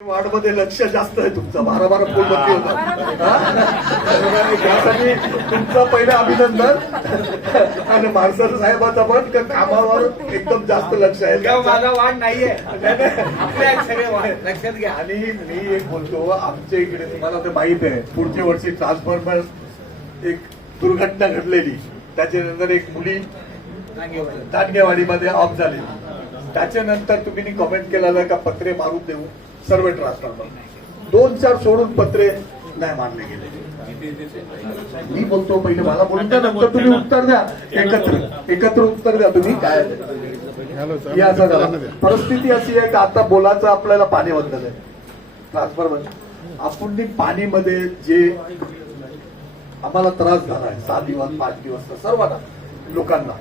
वार्डमध्ये लक्ष जास्त आहे तुमचं. 12 पोलबत्ती होता. त्यासाठी तुमचं पहिलं अभिनंदन. आणि मार्शल साहेबांचा पण कामावर एकदम जास्त लक्ष आहे. माझा वाढ नाहीये आपल्या सगळे वाढ लक्षात घ्या. आणि मी एक बोलतो, आमच्या इकडे तुम्हाला ते माहित आहे, पुढच्या वर्षी ट्रान्सफॉर्मर एक दुर्घटना घडलेली, त्याच्यानंतर एक मुली दांडगेवाडीमध्ये ऑफ झाली. त्याच्यानंतर तुम्ही कमेंट केलेलं का पत्रे मारून देऊ सर्व ट्रान्सफॉर्मर. 2-4 सोडून पत्रे नाही मारले गेले. मी बोलतो पहिले मला बोलून द्या, नंतर तुम्ही उत्तर द्या. एकत्र उत्तर द्या तुम्ही. काय असं झालं, परिस्थिती अशी आहे का आता बोलायचं आपल्याला पाणी बंद आहे ट्रान्सफॉर्मर. आपण पाणीमध्ये जे आम्हाला त्रास झालाय 6 दिवस 5 दिवस सर्वांना लोकांना,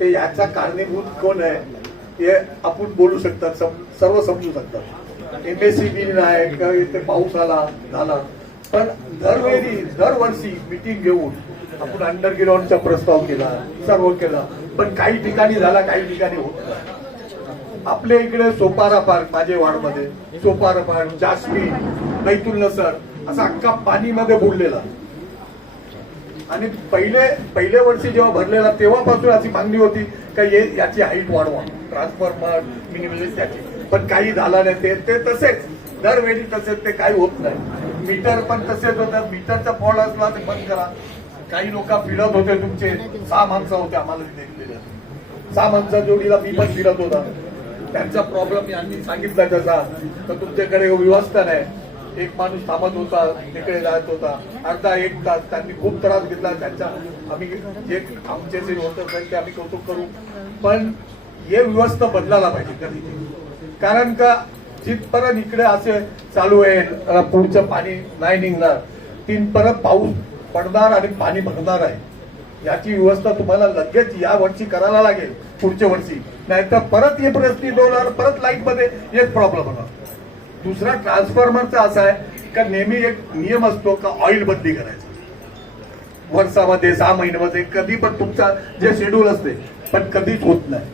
ते याचा कारणीभूत कोण आहे हे आपण बोलू शकतात, सर्व समजू शकतात. MSCB नाही का, इथे पाऊस झाला, पण दरवर्षी मिटिंग घेऊन आपण अंडरग्राऊंडचा प्रस्ताव केला, सर्व केला, पण काही ठिकाणी झाला, काही ठिकाणी होत नाही. आपल्या इकडे सोपारा पार्क, माझे वार्डमध्ये सोपारा पार्क, जास्मिन, बैतुल नसर असा अख्खा पाणीमध्ये बुडलेला. आणि पहिले वर्षी जेव्हा भरलेला तेव्हापासून अशी मागणी होती का याची हाईट वाढवा, ट्रान्सफॉर्मर मिनिमम त्याची, पण काही झालं नाही. ते तसेच दरवेळी तसेच, ते काही होत नाही. मीटर पण तसेच होतं. मीटरचा फॉल्ट असला ते बंद करा. काही लोक फिरत होते, तुमचे 6 माणसं होते आम्हाला देखलेल्या, 6 माणसं जोडीला मी पण फिरत होता. त्यांचा प्रॉब्लेम यांनी सांगितला तसा, तर तुमच्याकडे व्यवस्था नाही. एक माणूस थांबत होता, तिकडे जात होता, अर्धा 1 तास. त्यांनी खूप त्रास घेतला त्यांचा. आम्ही जे आमचे जे होतं ते आम्ही कौतुक करू, पण हे व्यवस्था बदलायला पाहिजे कधी. कारण का जिथपर्यंत इकडे असे चालू आहे, पुढचं पाणी नाही निघणार, तिथपर्यंत पाऊस पडणार आणि पाणी भरणार आहे. याची व्यवस्था तुम्हाला लगेच या वर्षी करायला लागेल, पुढच्या वर्षी. नाहीतर परत हे परिस्थिती होणार, परत लाईट मध्ये एक प्रॉब्लेम होणार. दुसरा ट्रान्सफॉर्मरचा असा आहे का नेहमी एक नियम असतो का ऑइल बदली करायचा वर्षामध्ये 6 महिन्यामध्ये, कधी पण तुमचा जे शेड्यूल असते, पण कधीच होत नाही.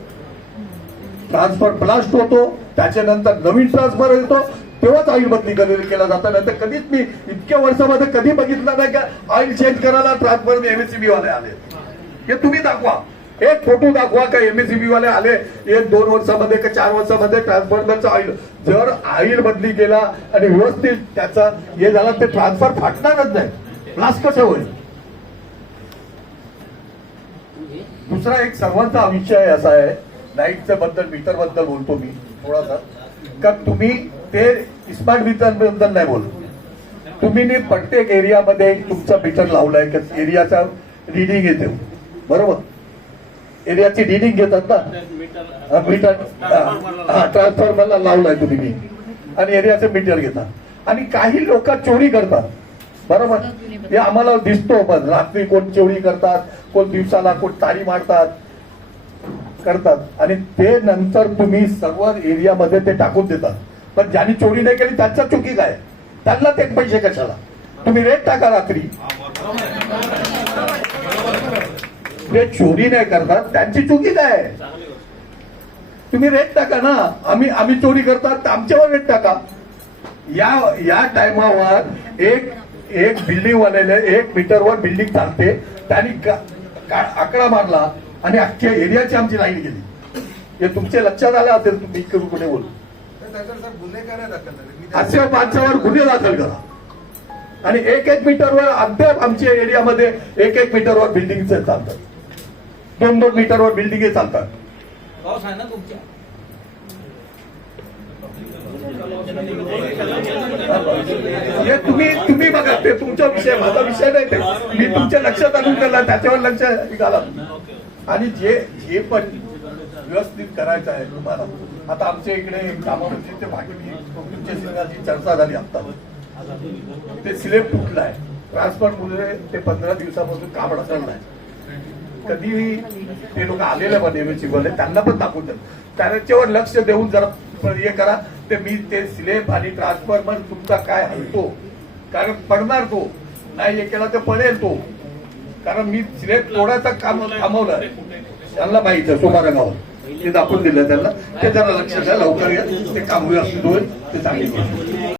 ट्रान्सफर ब्लास्ट होतो, त्याच्यानंतर नवीन ट्रान्सफर येतो, तेव्हाच ऑइल बदली केला जातं. नंतर कधीच मी इतक्या वर्षामध्ये कधी बघितलं नाही का ऑइल चेंज करायला ट्रान्सफर MSCB वाले आले. हे तुम्ही दाखवा, एक फोटो दाखवा का MSCB वाले आले 1-2 वर्षामध्ये का 4 वर्षामध्ये ट्रान्सफॉर्मरचा ऑइल. जर ऑइल बदली केला आणि व्यवस्थित त्याचा हे झाला, ते ट्रान्सफर फाटणारच नाही. ब्लास्ट कसं होईल. दुसरा एक सर्वांचा विषय असा आहे, लाईटच्या बद्दल, मीटर बद्दल बोलतो मी थोडासा, का तुम्ही ते स्मार्ट मीटर बद्दल नाही बोलतो. तुम्ही प्रत्येक एरियामध्ये तुमचा मीटर लावलाय का एरियाचा रिडिंग येते, बरोबर. एरियाची रिडिंग घेतात ना मीटर, ट्रान्सफॉर्मरला लावलाय तुम्ही आणि एरियाचे मीटर घेतात. आणि काही लोक चोरी करतात, बरोबर. हे आम्हाला दिसतो, पण रात्री कोण चोरी करतात, कोण दिवसाला कोण तारी मारतात करतात, आणि ते नंतर तुम्ही सर्व एरियामध्ये ते टाकून देतात. पण ज्यांनी चोरी नाही केली त्यांच्या चुकी काय, त्यांना ते पैसे कशाला. तुम्ही रेट टाका रात्री, जे चोरी नाही करतात त्यांची चुकी काय. तुम्ही रेट टाका ना. आम्ही चोरी करतात तर आमच्यावर रेट टाका. या टायमावर एक बिल्डिंग वाल्याने 1 मीटरवर बिल्डिंग चालते, त्यांनी आकडा मारला आणि अख्ख्या एरियाची आमची लाईन गेली. हे तुमच्या लक्षात आलं असेल, तुम्ही कुठे बोलू अशा माणसावर गुन्हे दाखल करा. आणि 1-1 मीटरवर अद्याप आमच्या एरियामध्ये 1-1 मीटरवर बिल्डिंग चालतात, 2-2 मीटरवर बिल्डिंग चालतात. पाऊस आहे ना तुमच्या, हे तुम्ही बघा, ते तुमचा विषय, माझा विषय नाही. ते मी तुमच्या लक्षात आणून दिला, त्याच्यावर लक्ष घाला. आणि जे पण व्यवस्थित करायचं आहे तुम्हाला. आता आमच्या इकडे कामावरची ते तुमच्या सिंगाची चर्चा झाली आता, ते स्लेब तुटलाय ट्रान्सफॉर्मरमुळे, ते 15 दिवसापासून काम ढकललं नाही. कधी ते लोक आलेले पण MSCB त्यांना पण दाखवून द्या, त्याच्यावर लक्ष देऊन जरा हे करा. ते मी ते स्लेब आणि ट्रान्सफॉर्मर तुमचा काय हलतो, कारण पडणार तो नाही, हे केला तर पडेल तो. कारण मी स्लेब तोडायचं काम थांबवलं, त्यांना माहिती आहे सोमारा गावात. ते दाखवून दिलं त्यांना. ते जरा लक्ष द्या, लवकर या, ते काम व्यवस्थित होईल, ते चांगली गोष्ट.